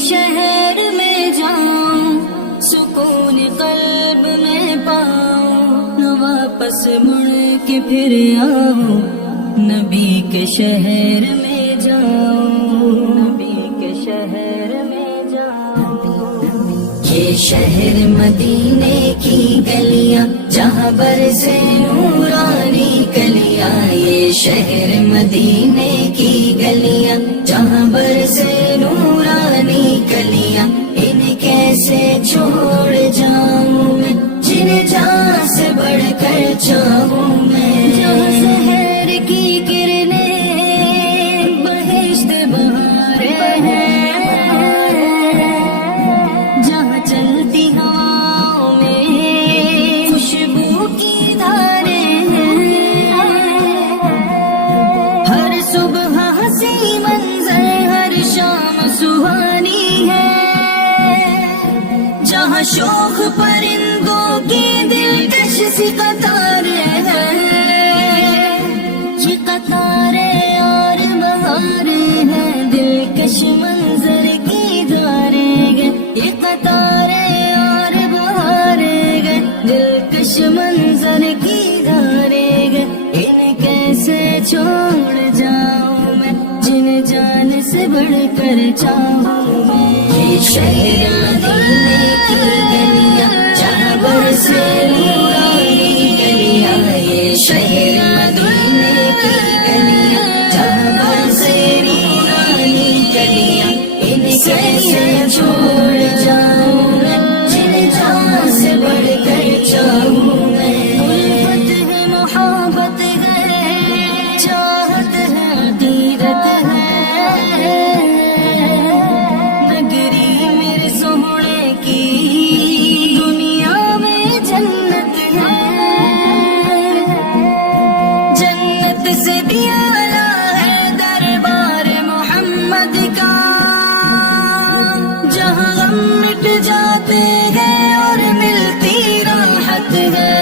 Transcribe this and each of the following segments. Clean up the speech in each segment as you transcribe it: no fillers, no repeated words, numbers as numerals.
شہر میں جاؤں، سکون قلب میں پاؤں، نہ واپس مڑ کے پھر آؤں، نبی کے شہر میں جاؤں، نبی کے شہر میں جاؤں۔ یہ شہر مدینے کی گلیاں جہاں برسے نورانی کلیاں، یہ شہر مدینے کی گلیاں جہاں برسے نورانی کلیاں، ان کیسے چھوڑ جاؤں میں، جن جہاں سے بڑھ کر چاہوں میں، جہاں شہر کی کرنیں بہشت بہار ہیں، جہاں چلتی ہواؤں میں خوشبو کی دھاریں ہیں، ہر صبح ہنسی منظر ہر شام سہانی ہے، جہاں شوخ پرندوں کی دلکش سی قطاریں ہیں، یہ قطاریں اور بہاریں ہیں، دلکش منظر کی دھاریں گے، یہ قطاریں اور بہاریں گے، دلکش منظر کی دھاریں گے، ان کیسے چھوڑ جاؤں میں، جن جان سے بڑھ کر چاہوں میں، یہ شہر مدینے کی گلیاں جہاں برسے نورانی کلیاں، یہ شہر مدینے کی گلیاں جہاں برسے نورانی کلیاں، ان کیسے چھوڑ جاؤں میں، جن جہاں سے بڑھ کر چاہوں میں، الفت ہے محبت ہے چاہت ہے عقیدت ہے، نگری میرے سوہنے کی دنیا میں جنت ہے، جنت سے بھی اعلیٰ ہے دربار محمد کا، جہاں غم مٹ جاتے ہیں اور ملتی راحت ہے،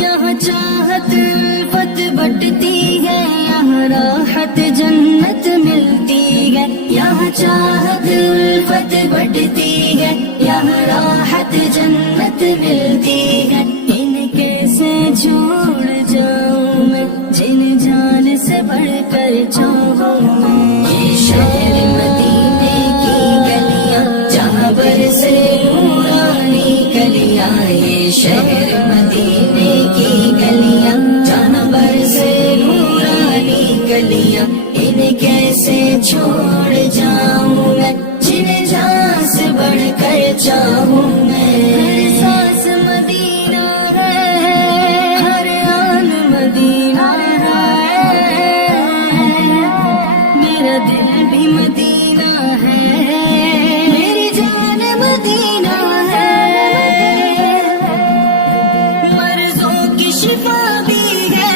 یہاں چاہت الفت بٹتی ہے، یہاں راحت جنت ملتی ہے، یہاں چاہت الفت بٹتی ہے، یہاں راحت جنت ملتی ہے، ان کیسے چھوڑ جاؤں میں، جن جان سے بڑھ کر چاہوں میں، یہ شہر مدینے کی گلیاں جہاں برسے نورانی کلیاں، یہ شہر مدینے کی گلیاں جہاں برسے نورانی کلیاں، ان کیسے چھوڑ جاؤں میں، جن جہاں سے بڑھ کر چاہوں میں، ہر سانس مدینہ ہے، ہر آن مدینہ ہے، میرا دل بھی مدینہ ہے، میری جان مدینہ ہے، مرضوں کی شفا بھی ہے،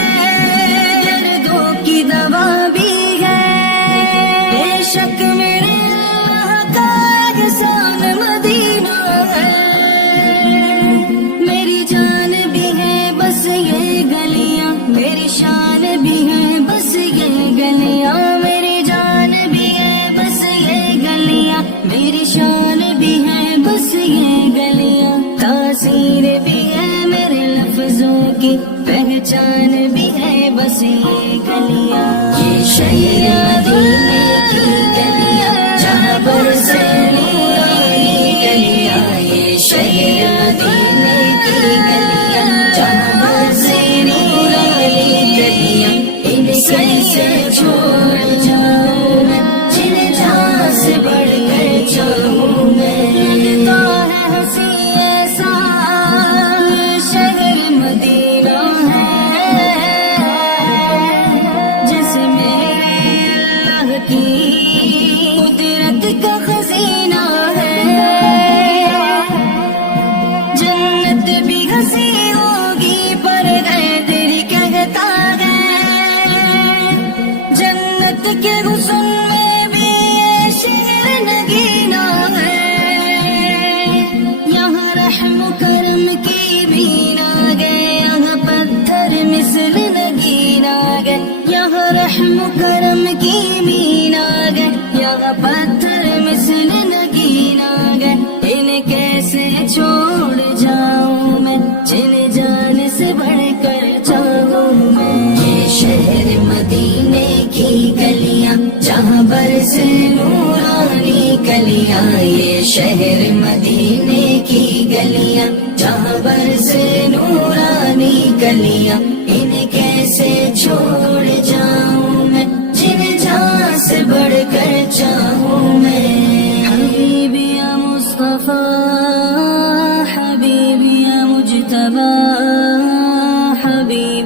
دردوں کی دوا بھی ہے، بے شک میرے اللہ کا احسان مدینہ ہے، میری جان بھی ہے بس یہ گلیاں، میری شان بھی ہے بس یہ گلیاں، میری جان بھی ہے بس یہ گلیاں، میری شان بھی ہے بس یہ گلیاں، تاثیر بھی ہے میرے لفظوں کی، پہچان بھی ہے بس یہ گلیاں، یہ شہر مدینے کی گلیاں جہاں برسے نورانی کلیاں، یہ شہر مدینے کی گلیاں جہاں برسے نورانی کلیاں، ان کیسے چھوڑ جاؤں میں، جن جہاں سے بڑھ کر چاہوں میں، لگتا ہے ہنسی ایسا یہ شہر مدینہ ہے، جیسے میرے اللہ کی قدرت کا خزینہ ہے، جنت بھی ہنسی ہوگی پر دل کہتا ہے، جنت کے حسن میں بھی یہ شہر نگینا ہے، یہاں رحم کرم کی مینا گئے، یہاں پتھر مثل نگینا گئے، یہاں رحم کرم کی مینا گئے، یہاں پتھر سے نورانی کلیاں، یہ شہر مدینے کی گلیاں، جہاں بر سے نورانی کلیاں، انہیں کیسے چھوڑ جاؤں میں، جنہیں جہاں سے بڑھ کر چاہوں میں۔ حبیبی یا مصطفیٰ، حبیبی یا مجتبیٰ، حبیبی